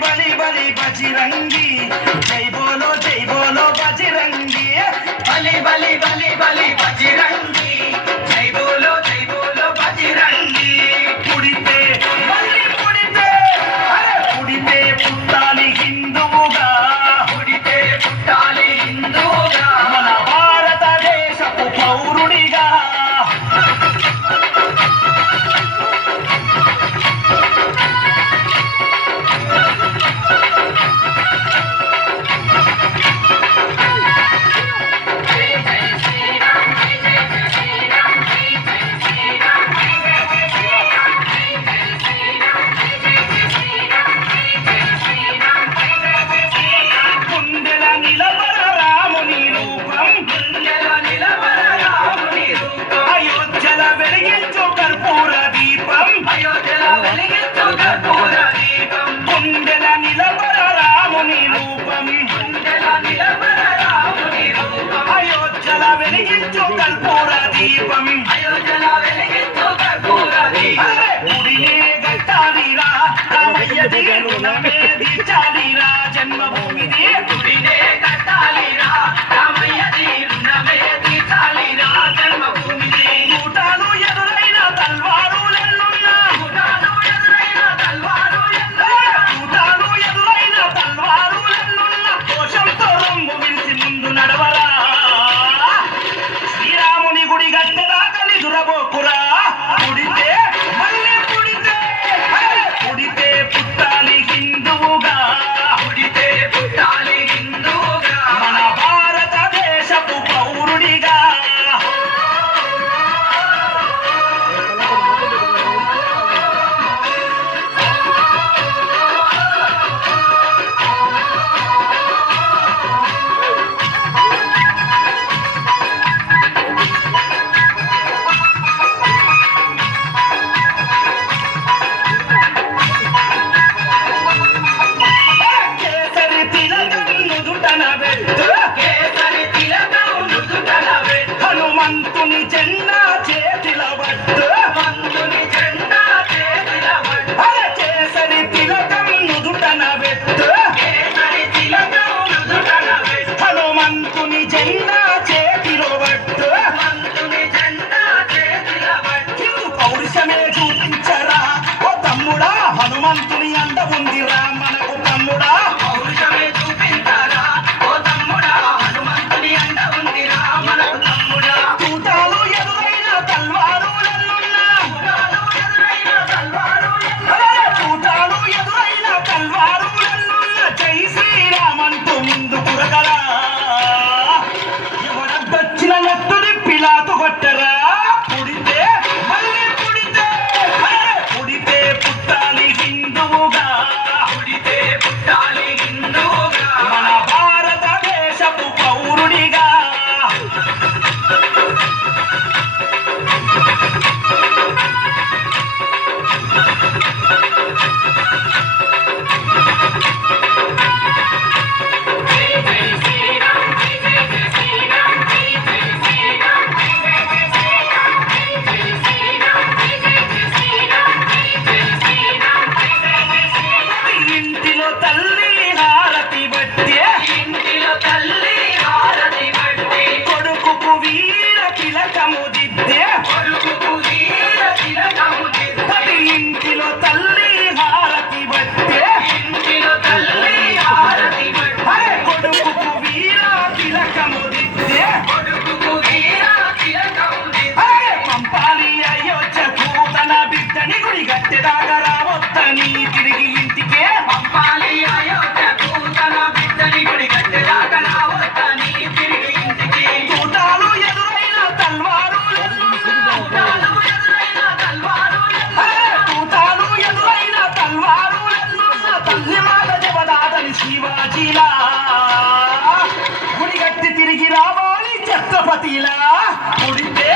बली बली बजरंगी जय बोलो बजरंगी बली बली बली बली बजरंगी जय बोलो बजरंगी पुड़िते मल्ली पुड़िते अरे पुड़िते पुट्टाली हिंदुवुगा पुड़िते पुट्टाली हिंदुवुगा मन भारत देशपु पौरुडिगा जन्मभूमि శ్రీరాముని గుడి గట్టదాకని దురబోకురా పుడితే మళ్ళీ పుడితే పుడితే పుట్టాలి హిందువుగా పుడితే పుట్టాలి హిందువుగా మన భారతదేశపు పౌరుడిగా హనుమంతుని జెండా చేతిల పట్టు హనుమంతుని జెండా చేతిల పట్టు కేసరి తిలకం నుదుటన పెట్టు కేసరి తిలకం నుదుటన పెట్టు హనుమంతుని జెండా చేతిలో పట్టు హనుమంతుని జెండా చేతిల పట్టు పౌరుషమే చూపించరా ఓ తమ్ముడా హనుమంతుని అండ ఉందిరా మనకు తమ్ముడా పౌరుషమే చూపించరా ఓ తమ్ముడా హనుమంతుని అండ ఉందిరా మనకు తమ్ముడా చూటాలు ఎదురైన తల్వారులన్నున్న జై శ్రీరామంటూ ముందు కురగరా ఎవడద్దొచ్చిన నెత్తుని పిలాతు కొట్టరా పుడితే మళ్ళీ పుడితే పుడితే పుట్టాలి హిందువుగా పుడితే పుట్టాలి హిందువుగా మన భారతదేశపు పౌరుడిగా గట్టెదాకా రావొత్తని తిరిగి ఇంటికే పంపాలి అయోధ్యకు తన బిడ్డని గుడి గట్టెదాకా రావొత్తని తిరిగి ఇంటికి చూటాలు ఎదురైన తల్వారులన్నున్న తల్లి మాట జవదాటని శివాజీలా గుడి గట్టి తిరిగి రావాలి ఛత్రపతిలా పుడితే